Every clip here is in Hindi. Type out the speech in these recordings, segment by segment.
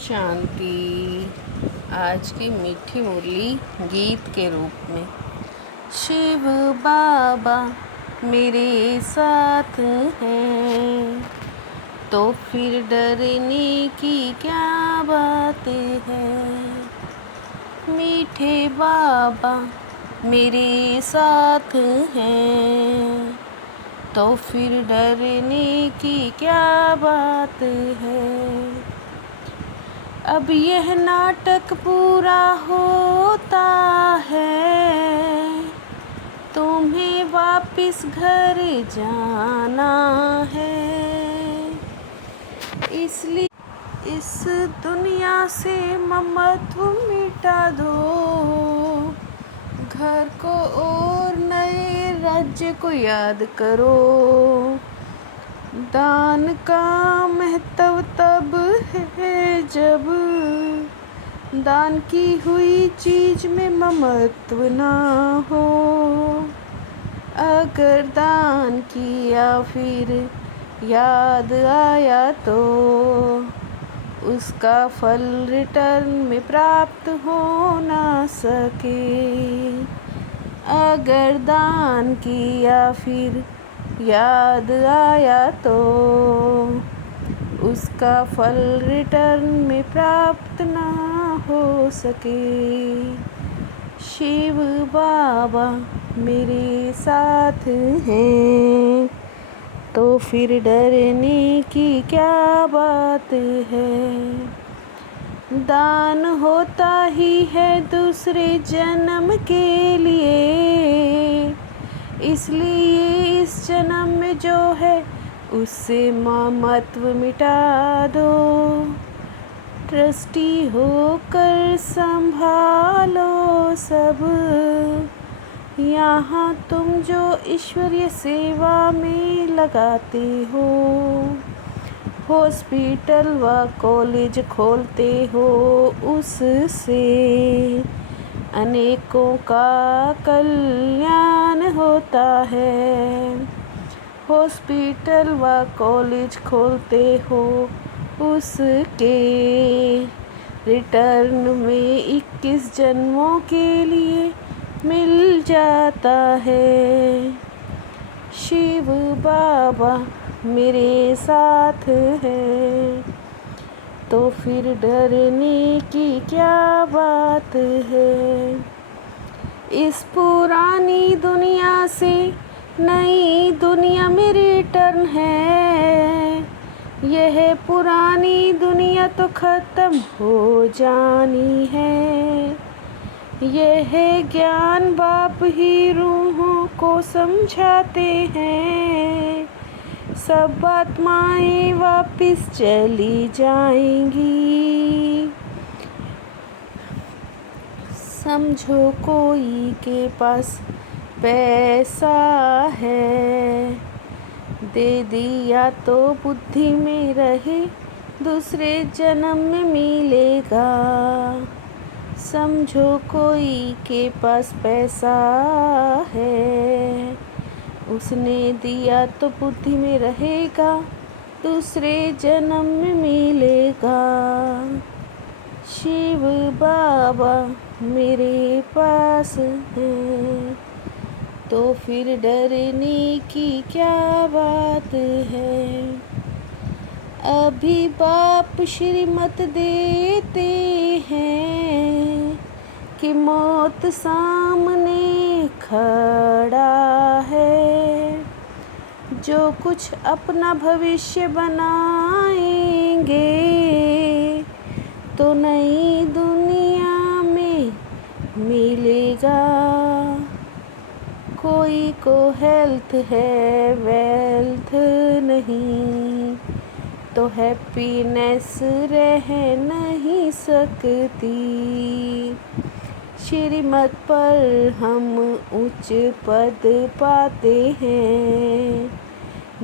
शांति। आज की मीठी मुरली गीत के रूप में। शिव बाबा मेरे साथ हैं तो फिर डरने की क्या बात है। मीठे बाबा मेरे साथ हैं तो फिर डरने की क्या बात है। अब यह नाटक पूरा होता है, तुम्हें वापिस घर जाना है। इसलिए इस दुनिया से ममत्व मिटा दो, घर को और नए राज्य को याद करो। दान का महत्व तब है जब दान की हुई चीज में ममत्व ना हो। अगर दान किया फिर याद आया तो उसका फल रिटर्न में प्राप्त हो ना सके। अगर दान किया फिर याद आया तो उसका फल रिटर्न में प्राप्त ना हो सके। शिव बाबा मेरे साथ हैं तो फिर डरने की क्या बात है। दान होता ही है दूसरे जन्म के लिए, इसलिए इस जन्म में जो है उससे ममत्व मिटा दो। ट्रस्टी होकर संभालो सब, यहाँ तुम जो ईश्वरीय सेवा में लगाते हो। हॉस्पिटल व कॉलेज खोलते हो, उससे अनेकों का कल्याण होता है। हॉस्पिटल व कॉलेज खोलते हो, उसके रिटर्न में 21 जन्मों के लिए मिल जाता है। शिव बाबा मेरे साथ है तो फिर डरने की क्या बात है। इस पुरानी दुनिया से नई दुनिया में रिटर्न है। यह पुरानी दुनिया तो खत्म हो जानी है। यह ज्ञान बाप ही रूहों को समझाते हैं। सब आत्माएं वापिस चली जाएंगी। समझो कोई के पास पैसा है, दे दिया तो बुद्धि में रहे, दूसरे जन्म में मिलेगा। समझो कोई के पास पैसा है, उसने दिया तो बुद्धि में रहेगा, दूसरे जन्म में मिलेगा। शिव बाबा मेरे पास है तो फिर डरने की क्या बात है। अभी बाप श्रीमत देते हैं कि मौत सामने खड़ा है। जो कुछ अपना भविष्य बनाएंगे तो नई दुनिया में मिलेगा। कोई को हेल्थ है वेल्थ नहीं तो हैप्पीनेस रह नहीं सकती। श्रीमत पर हम उच्च पद पाते हैं,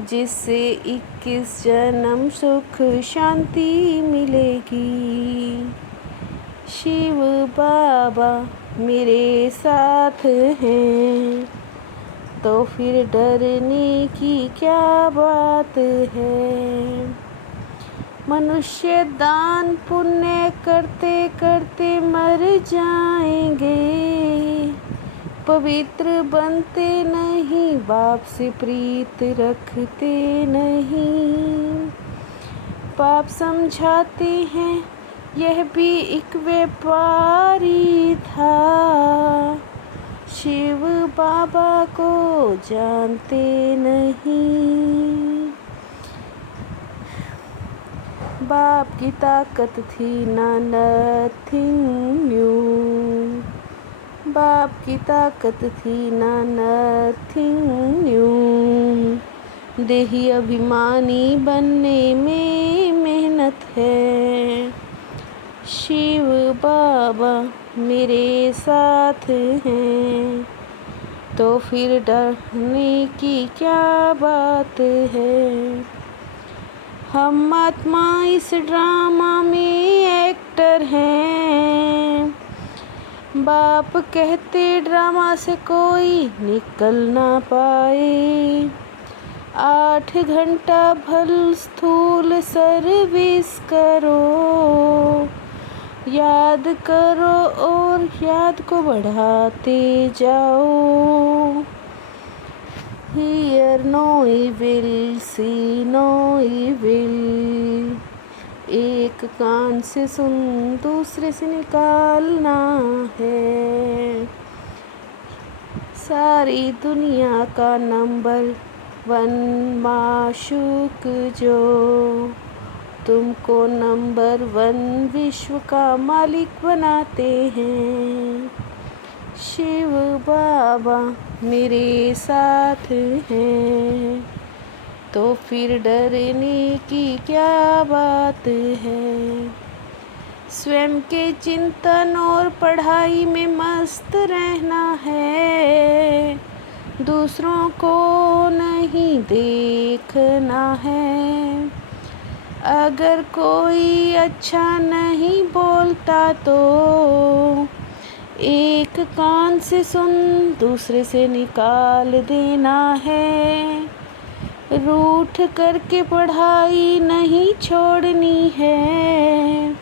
जिससे 21 जन्म सुख शांति मिलेगी। शिव बाबा मेरे साथ हैं तो फिर डरने की क्या बात है। मनुष्य दान पुण्य करते करते मर जाएंगे, पवित्र बनते नहीं, बाप से प्रीत रखते नहीं। बाप समझाते हैं यह भी एक व्यापारी था, शिव बाबा को जानते नहीं। बाप की ताकत थी ना नथिंग न्यू, बाप की ताकत थी ना नथिंग न्यू। देही अभिमानी बनने में मेहनत है, शिव बाबा मेरे साथ हैं, तो फिर डरने की क्या बात है। हम आत्मा इस ड्रामा में एक्टर हैं, बाप कहते ड्रामा से कोई निकल ना पाए। 8 घंटा भल स्थूल सर्विस करो, याद करो और याद को बढ़ाते जाओ। Hear no evil, see no evil, एक कान से सुन दूसरे से निकालना है। सारी दुनिया का नंबर 1 माशूक जो तुमको नंबर 1 विश्व का मालिक बनाते हैं, शिव बाबा मेरे साथ हैं, तो फिर डरने की क्या बात है। स्वयं के चिंतन और पढ़ाई में मस्त रहना है, दूसरों को नहीं देखना है। अगर कोई अच्छा नहीं बोलता तो एक कान से सुन दूसरे से निकाल देना है। रूठ करके पढ़ाई नहीं छोड़नी है,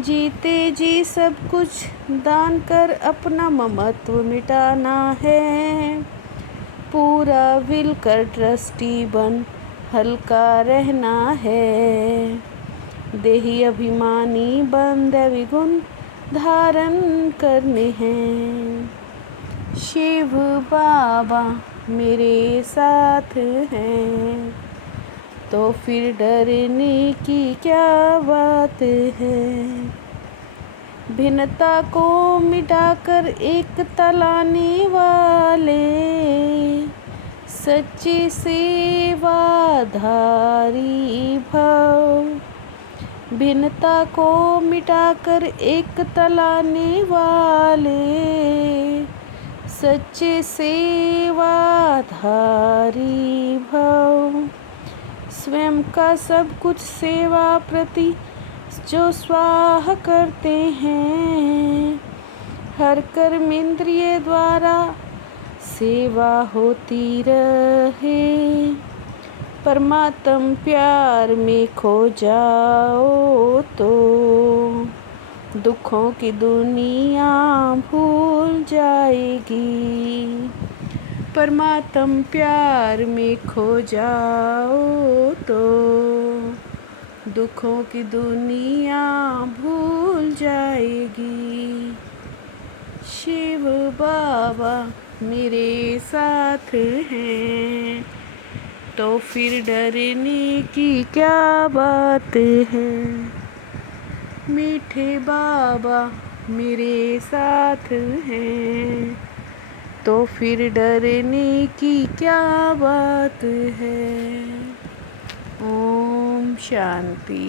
जीते जी सब कुछ दान कर अपना ममत्व मिटाना है। पूरा विल कर ट्रस्टी बन हल्का रहना है, देही अभिमानी बन दैवी गुण धारण करने हैं। शिव बाबा मेरे साथ हैं, तो फिर डरने की क्या बात है। भिन्नता को मिटाकर एकता लाने वाले, सच्चे सेवाधारी भव। भिन्नता को मिटाकर एकता लाने वाले, सच्चे सेवाधारी भव। स्वयं का सब कुछ सेवा प्रति जो स्वाह करते हैं, हर कर्म इंद्रिय द्वारा सेवा होती रहे। परमात्म प्यार में खो जाओ तो दुखों की दुनिया भूल जाएगी। परमात्म प्यार में खो जाओ तो दुखों की दुनिया भूल जाएगी। शिव बाबा मेरे साथ हैं, तो फिर डरने की क्या बात है। मीठे बाबा मेरे साथ हैं, तो फिर डरने की क्या बात है। ओम शांति।